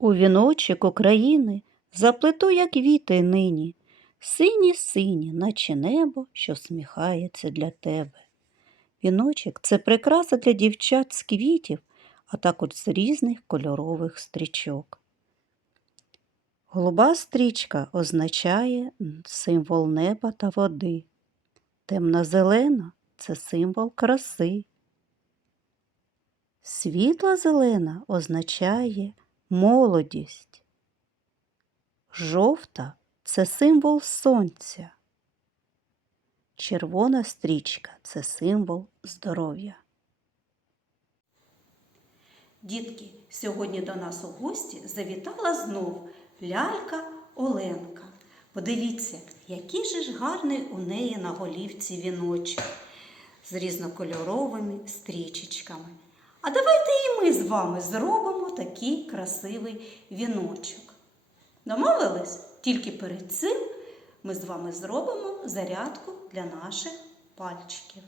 У віночок України заплету, як квіти нині, сині сині, наче небо, що сміхається для тебе. Віночок це прикраса для дівчат з квітів, а також з різних кольорових стрічок. Голуба стрічка означає символ неба та води. Темна-зелена це символ краси. Світла зелена означає молодість. Жовта це символ сонця. Червона стрічка це символ здоров'я. Дітки, сьогодні до нас у гості завітала знов лялька Оленка. Подивіться, який же ж гарний у неї на голівці віночок з різнокольоровими стрічечками. А давайте і ми з вами зробимо такий красивий віночок. Домовились? Тільки перед цим ми з вами зробимо зарядку для наших пальчиків.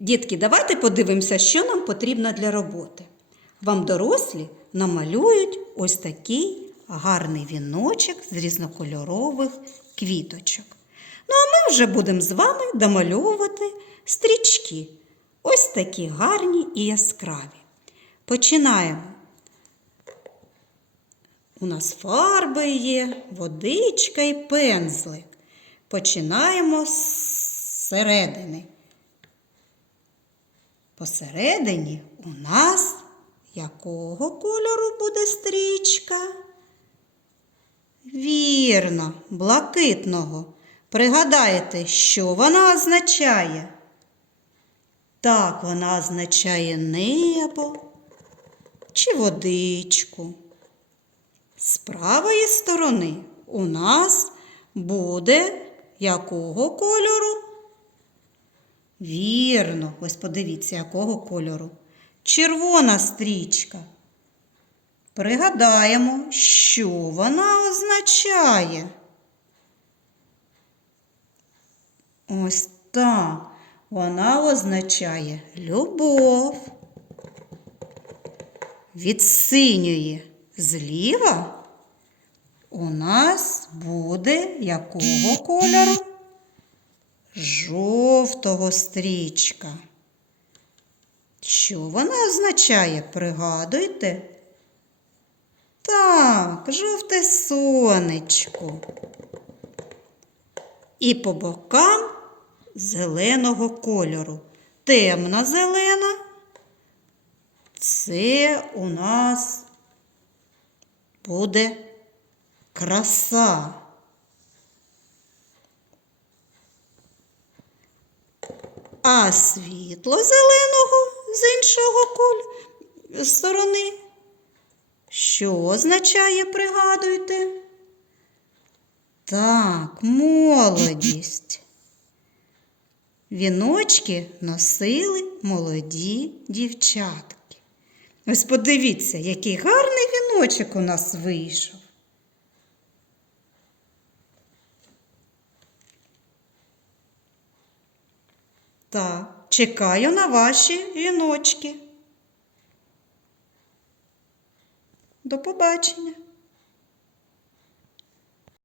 Дітки, давайте подивимося, що нам потрібно для роботи. Вам дорослі намалюють ось такий гарний віночок з різнокольорових квіточок. Ну, а ми вже будемо з вами домальовувати стрічки. Ось такі гарні і яскраві. Починаємо. У нас фарби є, водичка і пензлик. Починаємо з середини. Посередині у нас якого кольору буде стрічка? Вірно, блакитного. Пригадайте, що вона означає? Так, вона означає небо чи водичку. З правої сторони у нас буде якого кольору? Вірно, ось подивіться, якого кольору. Червона стрічка. Пригадаємо, що вона означає. Ось так. Вона означає любов. Від синьої зліва у нас буде якого кольору? Жовтого стрічка. Що вона означає? Пригадуйте? Так, жовте сонечко. І по бокам зеленого кольору. Темна зелена. Це у нас буде краса. А світло зеленого з іншого коль... сторони. Що означає, пригадуйте? Так, молодість. Віночки носили молоді дівчатки. Ось подивіться, який гарний віночок у нас вийшов. Так, чекаю на ваші віночки. До побачення.